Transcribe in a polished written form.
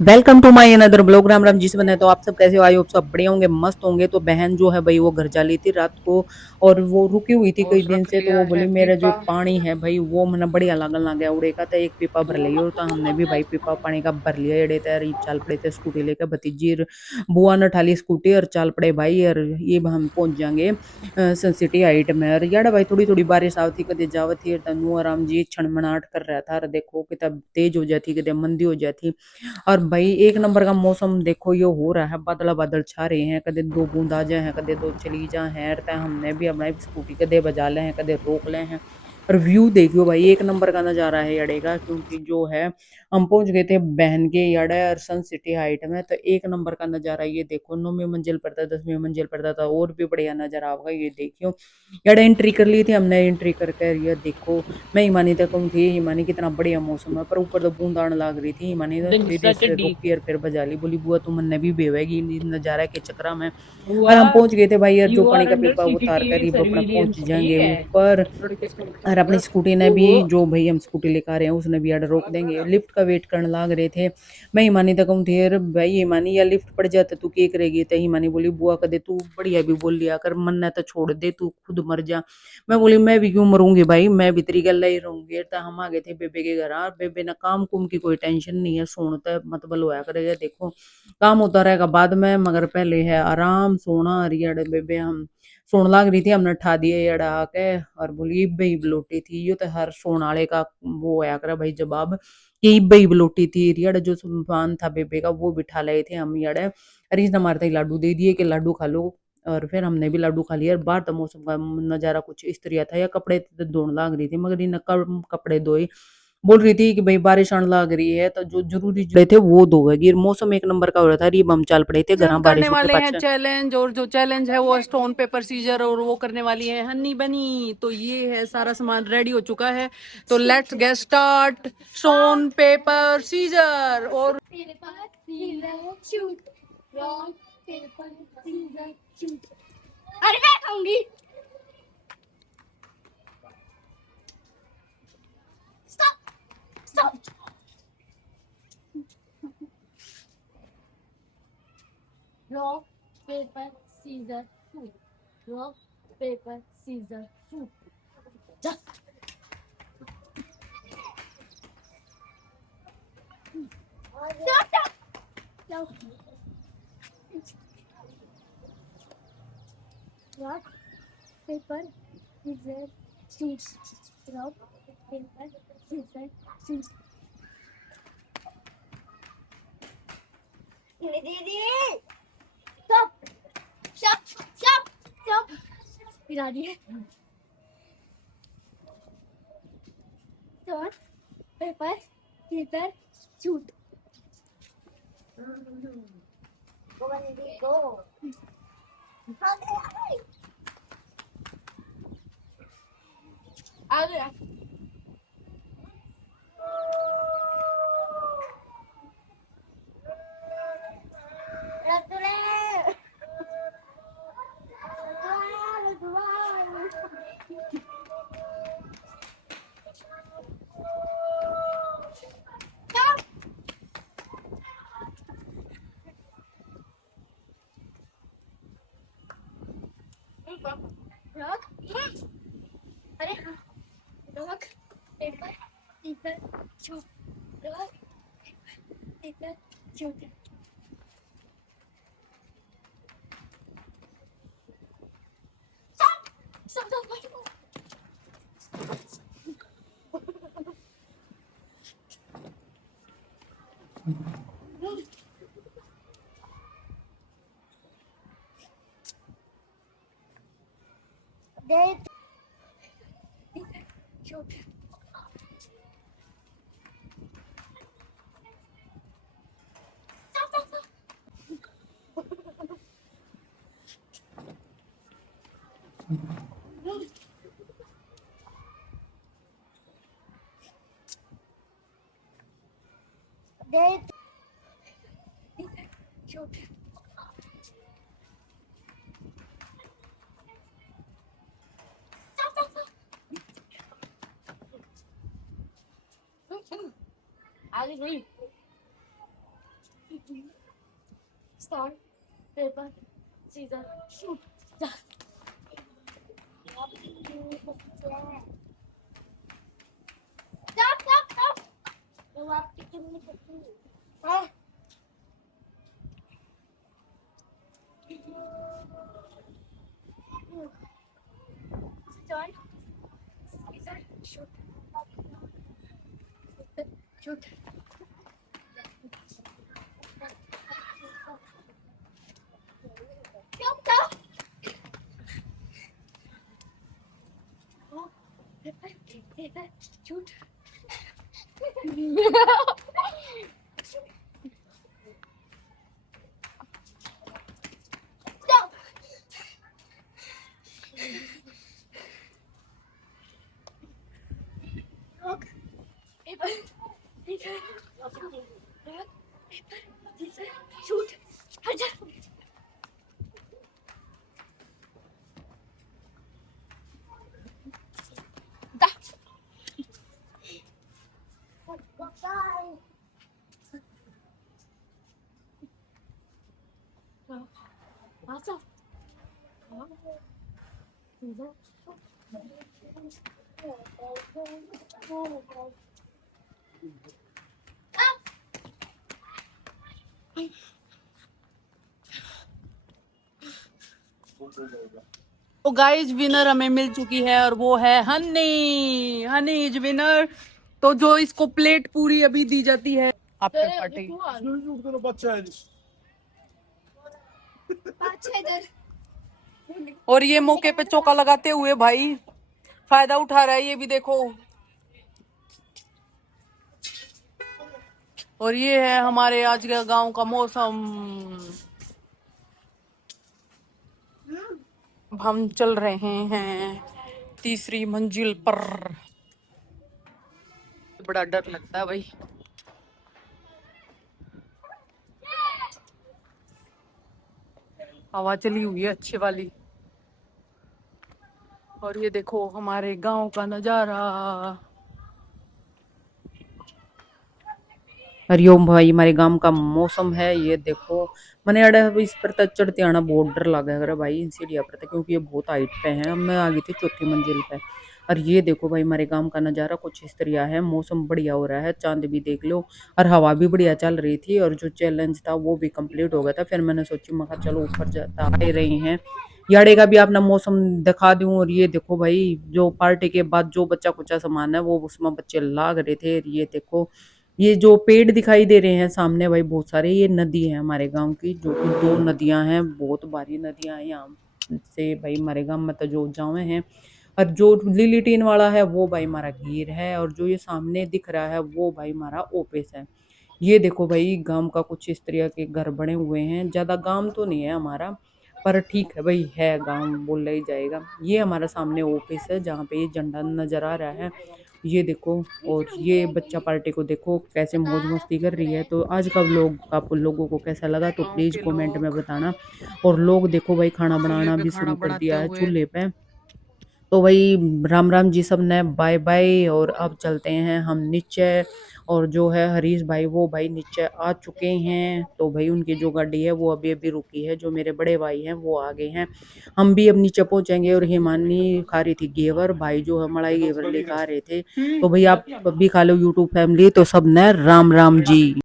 Welcome to my another blog. Ram Ram ji से बने। तो आप सब कैसे हो? आई होप सब बढ़िया होंगे, मस्त होंगे। तो बहन जो है भाई वो घर जा ली थी रात को, और वो रुकी हुई थी कई और दिन रख से। तो लिया वो है बोली मेरा जो पीपा। पानी है भाई वो मैंने बढ़िया लागल ना गया उड़े का, तो एक पीपा भर लियो। तो हमने भी भाई पीपा पानी का भर लिया। एड़े तैयार चाल पड़े थे स्कूटी लेकर। भतीजी और बुआ ने उठा ली स्कूटी और चाल पड़े भाई। और ये हम पहुंच जाएंगे सन सिटी हाइट में। और यार भाई थोड़ी थोड़ी बारिश आवती कदे जावती। और तनु आराम जी छनमनाट कर रहा था। और देखो कितना तेज हो जाती कदे मंदी हो जाती। और भाई एक नंबर का मौसम देखो ये हो रहा है। बादल बादल छा रहे हैं, कदे दो बूंद आ जाए हैं, कदे दो चली जाए हैं। और हमने भी अपना स्कूटी कदे बजा ले हैं, कदे रोक ले हैं। और व्यू देखियो भाई एक नंबर का नजारा है यड़े का। क्योंकि जो है हम पहुंच गए थे बहन के यड़े और सन सिटी हाइट में। तो एक नंबर का नजारा ये देखो। 9वीं मंजिल पर था, 10वीं मंजिल पर था, तो और भी बढ़िया नजारा होगा ये देखियो। यड़े एंट्री कर ली थी हमने। एंट्री करके ये देखो मैं हिमानी तक थी। हिमानी कितना बढ़िया मौसम है, पर ऊपर तो बूंद आने लग रही थी। हिमानी तो थोड़ी देर से चड्डी रोकी और फिर बजा ली। बोली बुआ तुम मन भी बेवेगी इन नजारा के चक्रा में। हुआ। और हम पहुंच गए थे भाई। और जो यू पानी आर का अंडर पीपा उतार कर सीटीटी ही वो अपना पहुंच सर्विलियंस, ठीक जाएंगे है। ऊपर। और अपनी स्कूटी ने भी, ओहो। जो भाई हम स्कूटी लेकर आ रहे हैं उसने भी आड़ रोक देंगे। लिफ्ट का वेट करने लग रहे थे। मैं हिमानी तक थे। यार भाई हिमानी या लिफ्ट पड़ जाता तू के करेगी। तो हिमानी बोली बुआ कदे तू बढ़िया भी बोल लिया कर, मन ने तो छोड़ दे, तू खुद मर जा। मैं बोली मैं भी क्यों मरूंगी भाई, मैं भी तेरी गल्ला ही रहूंगी। तो हम आ गए थे बेबे के घर। बेबे ने काम कुम की कोई टेंशन नहीं है, सोनता मतलब होया करेगा। देखो काम होता रहेगा बाद में, मगर पहले है आराम सोना। अरिया बेबे हम सोन लाग रही थी, हमने उठा दिए अड़ा के। और बोली इब्बे ही बलोटी थी। यो तो हर सोन वाले का वो होया करे भाई जवाब कि इब्बे ही बलोटी थी। रियड़ जो सामान था बेबे का वो बिठा लाए थे हम यड़े। अरे इसने हमारे तक लाडू दे दिए कि लाडू खा लो। और फिर हमने भी लाडू खा लिया। और बाहर तो मौसम का नजारा कुछ इस तरह था। या कपड़े तो धोने लाग रही थी, मगर इन कपड़े धोए। बोल रही थी कि भाई बारिश आने लग रही है तो जो जरूरी जो थे वो धोएगी। मौसम एक नंबर का हो रहा था। रिब हम चल पड़े थे आज घर हम करने बारिशों के वाले हैं पाछे। चैलेंज, और जो चैलेंज है वो स्टोन पेपर सीजर, और वो करने वाली है हन्नी बनी। तो ये है सारा सामान रेडी हो चुका है। तो let's get start. Stone paper scissor. और paper scissor shoot, rock paper scissor shoot. अरे मैं खाऊंगी। Stop stop. Rock paper scissor shoot, rock paper scissor shoot. जा। Stop stop. Rock paper scissor shoot, rock paper scissor shoot. दीदी stop stop stop stop. गिरा दिए। Stone paper scissor shoot. Go बंदी go. आ गया। रतुले रॉक। अरे rock paper scissor shoot, rock paper shoot. सब सब दे शूट। दे शूट। आगे गई। Stone, paper, scissors, shoot. Stop, stop, stop. You have to give me the key. Oh. Stone, scissors, shoot. Shoot. Stop, stop. Oh, paper, shoot. Stop. Look. Paper, scissors, paper, scissors, shoot. Awesome. तो guys winner हमें मिल चुकी है और वो है Honey. Honey is winner. तो जो इसको प्लेट पूरी अभी दी जाती है आफ्टर पार्टी। अच्छा इधर और ये मौके पे चौका लगाते हुए भाई फायदा उठा रहा है, ये भी देखो। और ये है हमारे आज के गांव का मौसम। अब हम चल रहे हैं तीसरी मंजिल पर। बड़ा डर लगता है भाई। हवा चली हुई है अच्छी वाली। और ये देखो हमारे गांव का नजारा। हरिओम भाई हमारे गांव का मौसम है ये देखो। मैंने अड़े अब इस पर तक चढ़ते आना बहुत डर लगा है भाई इन सीढ़िया पर क्योंकि ये बहुत हाइट पे है। अब मैं आ गई थी चौथी मंजिल पे। और ये देखो भाई हमारे गांव का नज़ारा कुछ इस तरह है। मौसम बढ़िया हो रहा है, चांद भी देख लो और हवा भी बढ़िया चल रही थी। और जो चैलेंज था वो भी कंप्लीट हो गया था। फिर मैंने सोची मैं कहा चलो ऊपर जाता आ ही रही हैं याड़े का भी अपना मौसम दिखा दूं। और ये देखो भाई जो पार्टी के बाद जो बच्चा कुचा सामान है वो उसमें बच्चे लाग रहे थे। ये देखो ये जो पेड़ दिखाई दे रहे हैं सामने भाई बहुत सारे, ये नदी है हमारे गांव की जो कि दो नदियां हैं, बहुत भारी नदियां हैं यहाँ से भाई हमारे गांव में तो जो जावे हैं। और जो लिली टीन वाला है वो भाई हमारा घीर है और जो ये सामने दिख रहा है वो भाई हमारा ओपेस है। ये देखो भाई गांव का कुछ इस तरह के घर बने हुए हैं। ज्यादा गांव तो नहीं है हमारा पर ठीक है भाई है गांव बोला ही जाएगा। ये हमारा सामने ऑफिस है जहाँ पे ये झंडा नजर आ रहा है। ये देखो और ये बच्चा पार्टी को देखो कैसे मौज मस्ती कर रही है। तो आज का व्लॉग आप लोगों को कैसा लगा तो गांव प्लीज के कमेंट में लोग बताना। और लोग देखो भाई खाना चूल्हे बनाना पे भी खाना शुरू कर बनाते दिया है हुए। चूल्हे पे। तो वही राम राम जी सब ने बाय बाय। और अब चलते हैं हम नीचे। और जो है हरीश भाई वो भाई नीचे आ चुके हैं। तो भाई उनकी जो गाड़ी है वो अभी अभी रुकी है। जो मेरे बड़े भाई हैं वो आ गए हैं। हम भी अब नीचे पहुंचेंगे। और हिमानी खा रही थी घेवर, भाई जो है मलाई घेवर लेकर आ रहे थे। तो भाई आप भी खा लो यूट्यूब फैमिली। तो सब ने राम राम जी।